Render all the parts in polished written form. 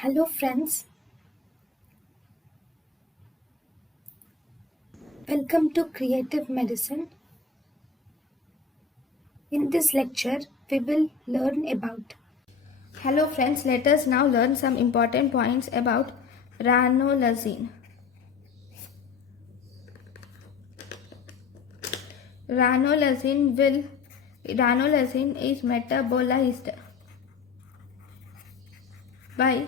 Hello friends, welcome to Creative Medicine. In this lecture, we will learn about. Hello friends, let us now learn some important points about ranolazine. Ranolazine is metabolized by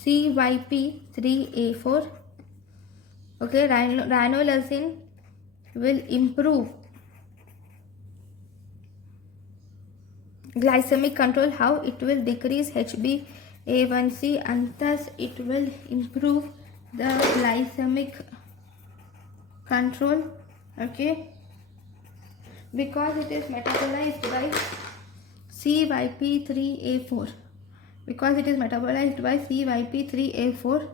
CYP3A4. Okay, ranolazine will improve glycemic control. How? It will decrease HbA1c and thus it will improve the glycemic control. Okay, because it is metabolized by CYP3A4. Because it is metabolized by CYP3A4,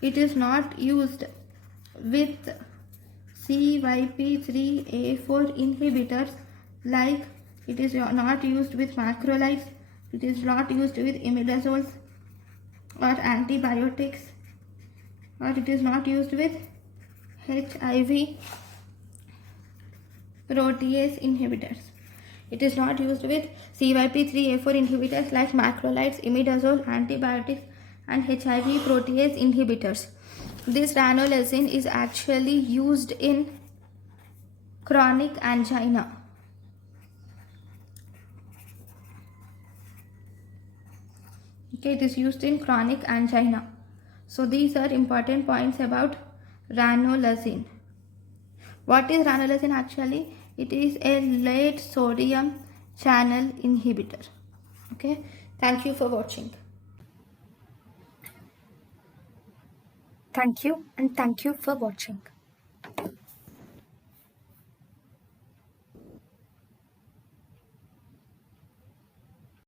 it is not used with CYP3A4 inhibitors, like it is not used with macrolides, it is not used with imidazoles or antibiotics, or it is not used with HIV protease inhibitors. It is not used with CYP3A4 inhibitors like macrolides, imidazole, antibiotics and HIV protease inhibitors. This ranolazine is actually used in chronic angina. Okay, it is used in chronic angina. So these are important points about ranolazine. What is ranolazine actually? It is a late sodium channel inhibitor. Okay, thank you for watching. Thank you and thank you for watching.